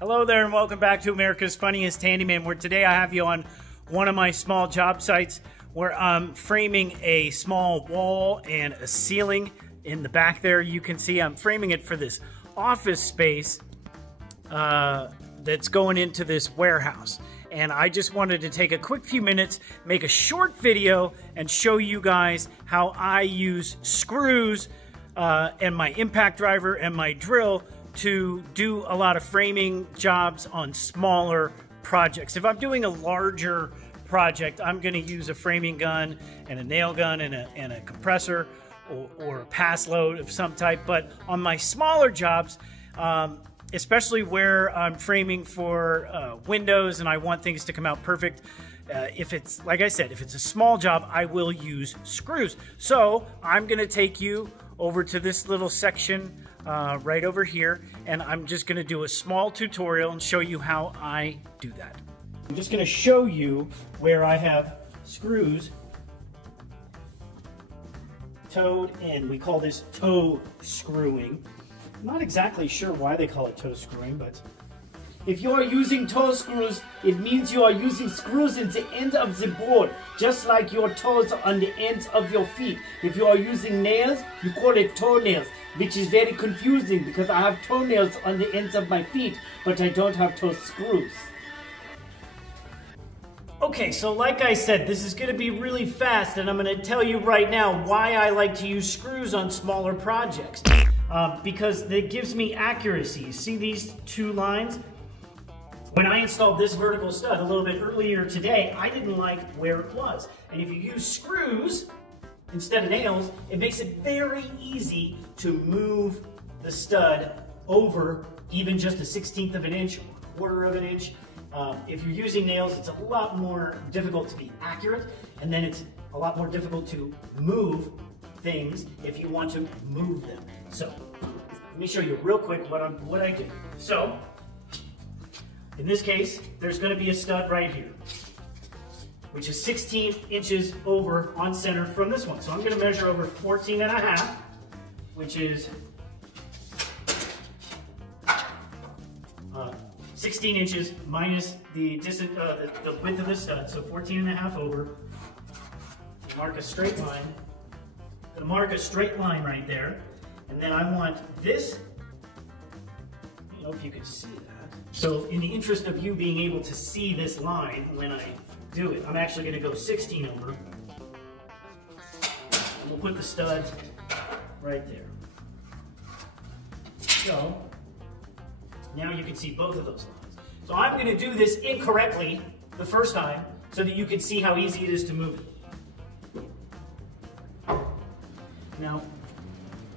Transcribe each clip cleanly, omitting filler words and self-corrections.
Hello there and welcome back to America's Funniest Handyman, where today I have you on one of my small job sites where I'm framing a small wall and a ceiling. In the back there you can see I'm framing it for this office space that's going into this warehouse. And I just wanted to take a quick few minutes, make a short video, and show you guys how I use screws and my impact driver and my drill to do a lot of framing jobs on smaller projects. If I'm doing a larger project, I'm going to use a framing gun and a nail gun and a compressor or a pass load of some type. But on my smaller jobs, especially where I'm framing for windows and I want things to come out perfect, if it's, like I said, if it's a small job, I will use screws. So I'm going to take you over to this little section right over here, and I'm just going to do a small tutorial and show you how I do that. I'm just going to show you where I have screws towed in. We call this toe screwing. I'm not exactly sure why they call it toe screwing, but if you are using toe screws, it means you are using screws in the end of the board, just like your toes are on the ends of your feet. If you are using nails, you call it toenails, which is very confusing because I have toenails on the ends of my feet, but I don't have toe screws. Okay, so like I said, this is going to be really fast, and I'm going to tell you right now why I like to use screws on smaller projects. Because it gives me accuracy. You see these two lines? When I installed this vertical stud a little bit earlier today, I didn't like where it was. And if you use screws instead of nails, it makes it very easy to move the stud over even just a 1/16 of an inch or 1/4 of an inch. If you're using nails, it's a lot more difficult to be accurate, and then it's a lot more difficult to move things if you want to move them. So let me show you real quick what I do. So in this case, there's going to be a stud right here, which is 16 inches over on center from this one. So I'm going to measure over 14.5, which is 16 inches minus the distance, the width of the stud. So 14.5 over. Mark a straight line. I'm going to mark a straight line right there. And then I want this, I don't know if you can see that. So in the interest of you being able to see this line when I do it, I'm actually going to go 16 over. And we'll put the stud right there. So now you can see both of those lines. So I'm going to do this incorrectly the first time so that you can see how easy it is to move it. Now,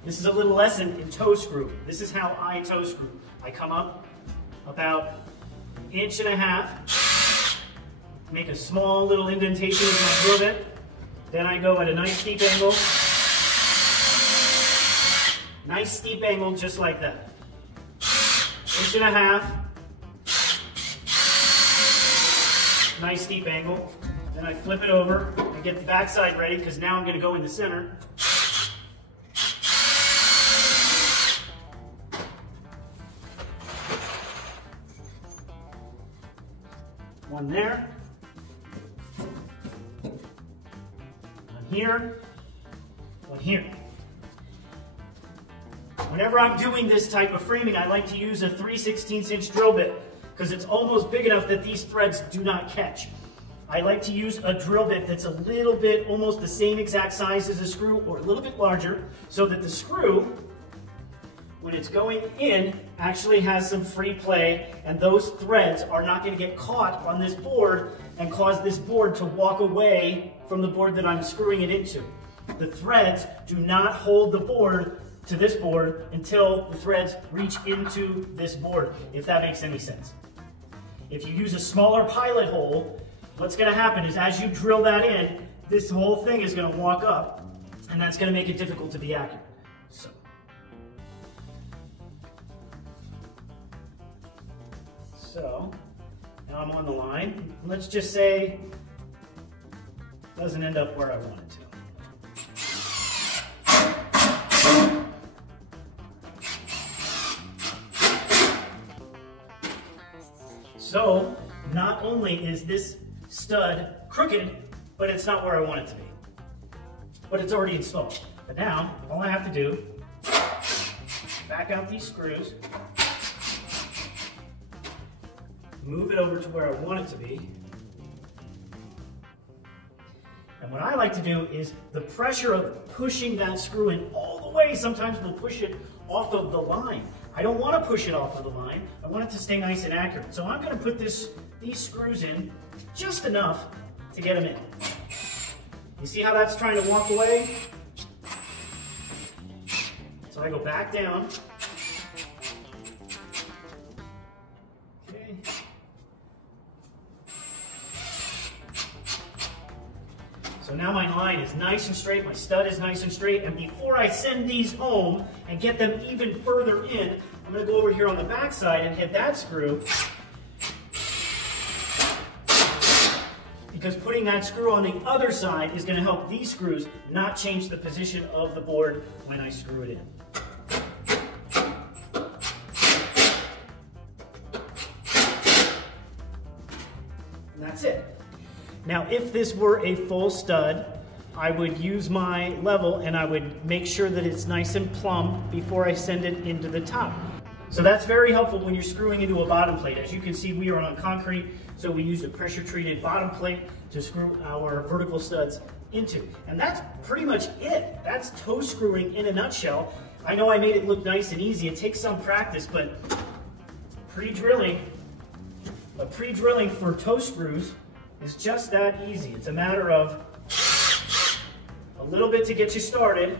this is a little lesson in toe screw. This is how I toe screw. I come up about 1.5 inches, make a small little indentation with my drill bit. Then I go at a nice steep angle. Nice steep angle, just like that. 1.5 inches. Nice steep angle. Then I flip it over and get the backside ready because now I'm going to go in the center. One there, one here, one here. Whenever I'm doing this type of framing, I like to use a 3/16 inch drill bit because it's almost big enough that these threads do not catch. I like to use a drill bit that's a little bit, almost the same exact size as a screw or a little bit larger, so that the screw, when it's going in, actually has some free play, and those threads are not going to get caught on this board and cause this board to walk away from the board that I'm screwing it into. The threads do not hold the board to this board until the threads reach into this board, if that makes any sense. If you use a smaller pilot hole, what's going to happen is as you drill that in, this whole thing is going to walk up, and that's going to make it difficult to be accurate. So now I'm on the line. Let's just say it doesn't end up where I want it to. So not only is this stud crooked, but it's not where I want it to be. But it's already installed. But now, all I have to do, back out these screws, move it over to where I want it to be. And what I like to do is the pressure of pushing that screw in all the way, sometimes we'll push it off of the line. I don't want to push it off of the line. I want it to stay nice and accurate. So I'm going to put these screws in just enough to get them in. You see how that's trying to walk away? So I go back down. Okay. So now my line is nice and straight, my stud is nice and straight, and before I send these home and get them even further in, I'm going to go over here on the back side and hit that screw. Because putting that screw on the other side is going to help these screws not change the position of the board when I screw it in. And that's it. Now, if this were a full stud, I would use my level and I would make sure that it's nice and plumb before I send it into the top. So that's very helpful when you're screwing into a bottom plate. As you can see, we are on concrete, so we use a pressure-treated bottom plate to screw our vertical studs into. And that's pretty much it. That's toe screwing in a nutshell. I know I made it look nice and easy. It takes some practice, but pre-drilling for toe screws is just that easy. It's a matter of a little bit to get you started.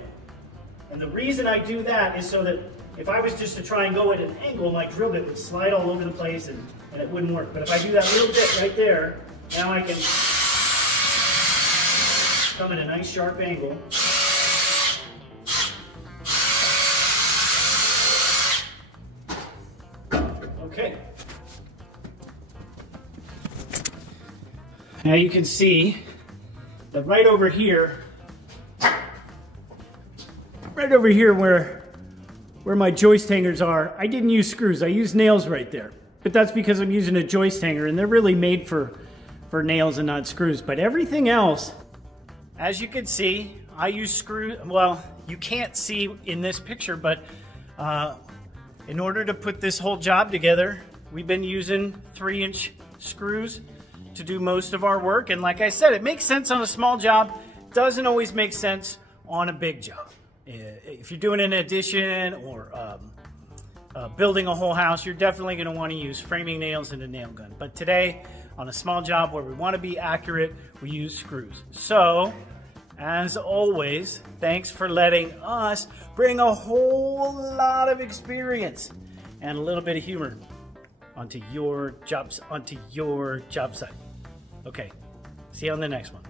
And the reason I do that is so that if I was just to try and go at an angle, my drill bit would slide all over the place and it wouldn't work. But if I do that little bit right there, now I can come at a nice sharp angle. Okay. Now you can see that right over here where my joist hangers are, I didn't use screws, I used nails right there. But that's because I'm using a joist hanger and they're really made for nails and not screws. But everything else, as you can see, I use screws. Well, you can't see in this picture, but in order to put this whole job together, we've been using 3-inch screws to do most of our work. And like I said, it makes sense on a small job, doesn't always make sense on a big job. If you're doing an addition or building a whole house, you're definitely going to want to use framing nails and a nail gun. But today, on a small job where we want to be accurate, we use screws. So, as always, thanks for letting us bring a whole lot of experience and a little bit of humor onto your job site. Okay, see you on the next one.